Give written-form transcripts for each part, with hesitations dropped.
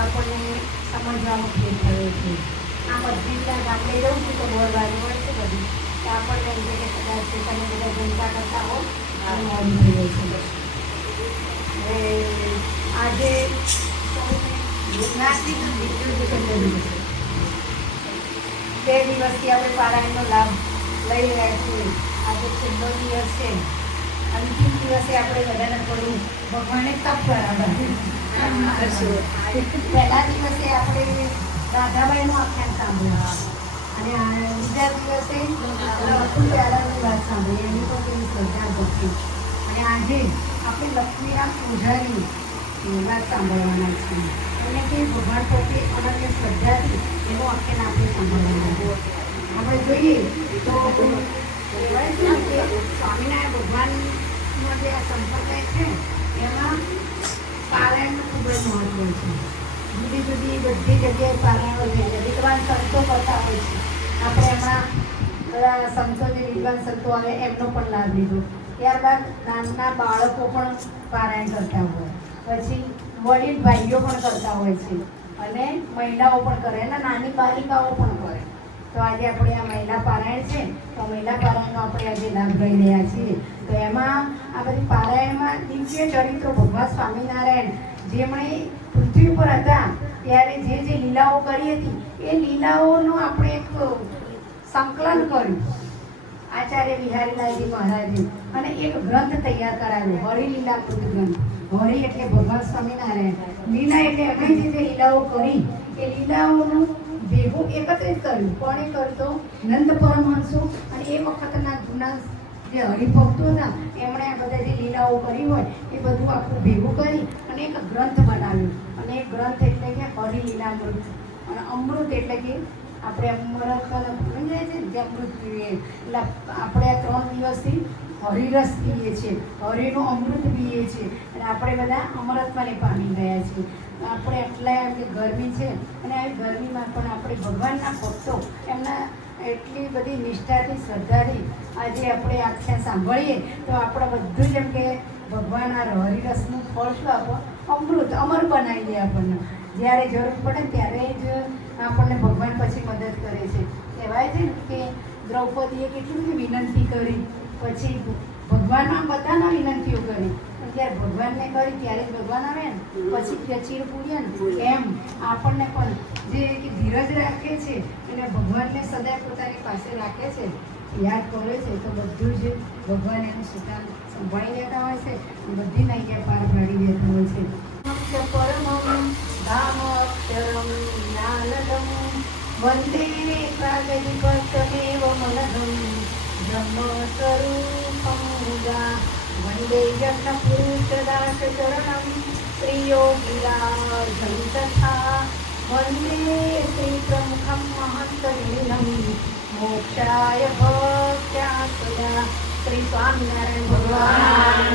આપણને સમજવામાં ફેર થયો છે. આ બધી ત્યાં ગામડે જવું છું તો બોરબારી હોય છે બધી તો આપણને એમ છે કે કદાચ તમે બધા જનતા કરતા હો મોડું થઈ જાય છે. હવે આજે નાસ્તિક બે દિવસથી આપણે પારાયણનો લાભ લઈ રહ્યા છીએ. આજે છેલ્લો દિવસ છે. અંતિમ દિવસે આપણે બધાને થોડું ભગવાને તપ કરાવડાવ્યું. પહેલા દિવસે આપણે રાધાબાઈનું આખ્યાન સાંભળ્યું અને બીજા દિવસે લક્ષ્મીનારાયણની વાત સાંભળી એની તો કેવી શ્રદ્ધા ભક્તિ. અને આજે આપણે લક્ષ્મીરામ પૂજાની વાત સાંભળવાના છીએ. એને કે ભગવાન પ્રત્યે અનન્ય શ્રદ્ધાથી એનું આખ્યાન આપણે સાંભળવાના. આપણે જોઈએ તો કહેવાય છે કે સ્વામિનારાયણ ભગવાનનો જે આ સંપ્રદાય છે એમાં પારાયણનું ખૂબ જ મહત્વ છે. જુદી જુદી બધી જગ્યાએ પારાયણો થઈ છે. વિદ્વાન સંતો કરતા હોય છે. આપણે હમણાં બધા સંતો જે વિદ્વાન સંતો આવે એમનો પણ લાભ લીધો. ત્યારબાદ નાના બાળકો પણ પારાયણ કરતા હોય, પછી વડીલ ભાઈઓ પણ કરતા હોય છે અને મહિલાઓ પણ કરે અને નાની બાલિકાઓ પણ કરે. તો આજે આપણે આ મહિલા પારાયણ છે તો મહિલા પારાયણનો આપણે આજે લાભ લઈ રહ્યા છીએ. તો એમાં આ બધી પારાયણમાં દિવ્ય ચરિત્રો ભગવાન સ્વામિનારાયણ જેમણે પૃથ્વી પર હતા ત્યારે જે જે લીલાઓ કરી હતી એ લીલાઓનું આપણે એક સંકલન કર્યું આચાર્ય વિહારીલાલજી મહારાજે અને એક ગ્રંથ તૈયાર કરાવ્યો, હરિલીલામૃત ગ્રંથ. હરિ એટલે ભગવાન સ્વામિનારાયણ, લીલા એટલે અમે જે લીલાઓ કરી એ લીલાઓનું ભેગું એકત્રિત કર્યું. કોણે કરતો? નંદ પરમહંસો અને એ વખતના જૂના જે હરિભક્તો હતા એમણે આ બધા જે લીલાઓ કરી હોય એ બધું આખું ભેગું કરી અને એક ગ્રંથ બનાવ્યો. અને એ ગ્રંથ એટલે કે હરિલીલામૃત. અને અમૃત એટલે કે આપણે અમૃત ભૂલી જાય છે ને જે અમૃત પીએ એટલે આપણે આ 3 દિવસથી હરિરસ પીએ છીએ, હરિનું અમૃત પીએ છીએ અને આપણે બધા અમૃતમાં પામી ગયા છીએ. આપણે એટલા કે ગરમી છે અને આવી ગરમીમાં પણ આપણે ભગવાનના ભક્તો એમના એટલી બધી નિષ્ઠાથી શ્રદ્ધાથી આજે આપણે આખ્યાન સાંભળીએ તો આપણે બધું જેમ કે ભગવાન આ હરિરસનું ફળ શું આપો અમૃત અમર બનાવી દે આપણને. જ્યારે જરૂર પડે ત્યારે જ આપણને ભગવાન પછી મદદ કરે છે. કહેવાય છે ને કે દ્રૌપદીએ કેટલી બધી વિનંતી કરી પછી ભગવાનના બધાના વિનંતીઓ કરી પણ જ્યારે ભગવાનને કરી ત્યારે જ ભગવાન આવે ને પછી ચીર પૂર્યા ને એમ આપણને પણ જે ધીરજ રાખે છે અને ભગવાનને સદાય પોતાની પાસે રાખે છે યાદ કરે છે તો બધું જ ભગવાન એનું સુકામ સંભાળી લેતા હોય છે બધી નૈયા પાર પાડી દેતા હોય છે. પરમં ધામ અક્ષરમ જ્ઞાનદમ વંદે પ્રાગૈકતમેવ મનઘમ બ્રહ્મ સ્વરૂપં મુદા વંદે યજ્ઞપુરુષદાસ ચરણમ ત્રિયોગિરાજં તથા વંદે શ્રી પ્રમુખમ મહંતલીનમ મોક્ષાય ભક્ત્યા સદા. શ્રી સ્વામિનારાયણ ભગવાન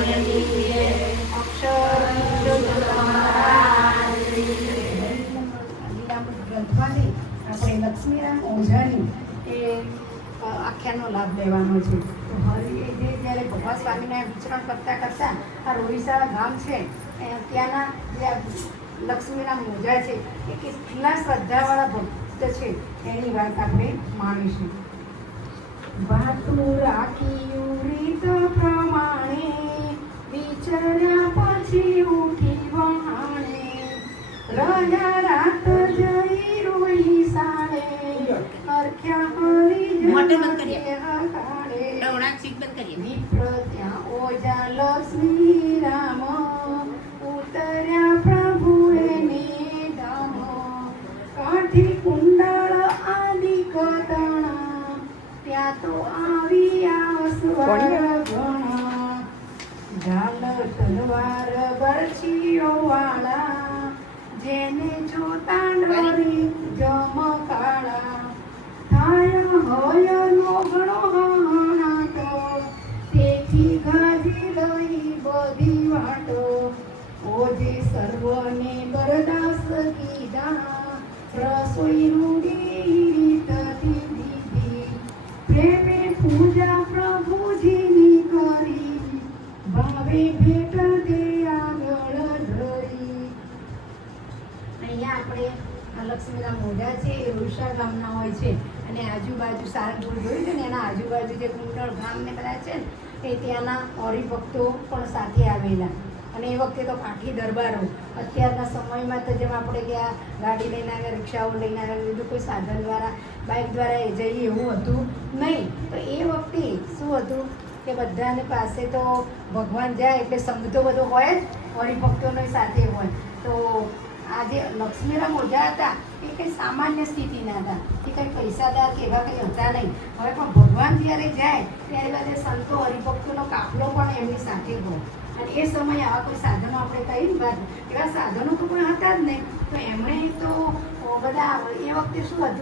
અક્ષર ગ્રંથમાંથી આપણે લક્ષ્મીરામ ઓઝાની એ આખ્યાનનો લાભ લેવાનો છે. તો હરિ જે જ્યારે ભગવાન સ્વામિનારાયણ વિચરણ કરતાં કરતાં આ રોહિસાળા ગામ છે ત્યાંના જે લક્ષ્મીરામ ઓઝા છે એ કેટલા શ્રદ્ધાવાળા ભક્ત છે એની વાત આપણે માણીશું. વાતું રાખ્યું રીત પ્રમાણે વિચર્યા પછી ઉઠી વહાણે રહ્યા રાત જઈ રોઈ સાડે અર્ખ્યા હરી વિપ્ર ત્યાં ઓજા લક્ષ્મી રામ ઉતર્યા પ્રભુએ ને ધામ કાઠી કુંડળ આદિ કતણા ત્યાં તો આવ્યા સ્વર ગણા ઢાલ તલવાર બરછીઓ વાળા જેને જોતા ડરી જમકાળા થાય હોય નો ઘણો હાણાટો તેથી ગાજી લઈ બધી વાટો ઓજે સર્વને બરદાસ કીધા રસોઈ રૂડી રીતથી દીધી પ્રેમે પૂજા પ્રભુજીની કરી ભાવે ભેટ દે આગળ ધરી. અહીંયા બધા છે એ ઓરસા ગામના હોય છે અને આજુબાજુ સારંગપુર જોયું છે ને એના આજુબાજુ જે કુંડળ ગામ ને બધા છે ને એ ત્યાંના હરિભક્તો પણ સાથે આવેલા અને એ વખતે તો પાકી દરબારો. અત્યારના સમયમાં તો જેમ આપણે કે આ ગાડી લઈને આવ્યા, રિક્ષાઓ લઈને આવ્યા, બીજું કોઈ સાધન દ્વારા બાઇક દ્વારા જઈએ એવું હતું નહીં. તો એ વખતે શું હતું કે બધાને પાસે તો ભગવાન જાય એટલે સંઘ તો બધો હોય જ, હરિભક્તોની સાથે હોય. તો આ જે લક્ષ્મીરામ ઓઝા હતા એ કંઈ સામાન્ય સ્થિતિના હતા, એ કંઈ પૈસાદાર કે એવા કંઈ હતા નહીં. હવે પણ ભગવાન જ્યારે જાય ત્યારે બધા સંતો હરિભક્તોનો કાફલો પણ એમની સાથે હોય. અને એ સમયે આવા કોઈ સાધનો આપણે કહી ને વાત, એવા સાધનો તો કોઈ હતા જ નહીં. તો એમણે તો બધા એ વખતે શું હતું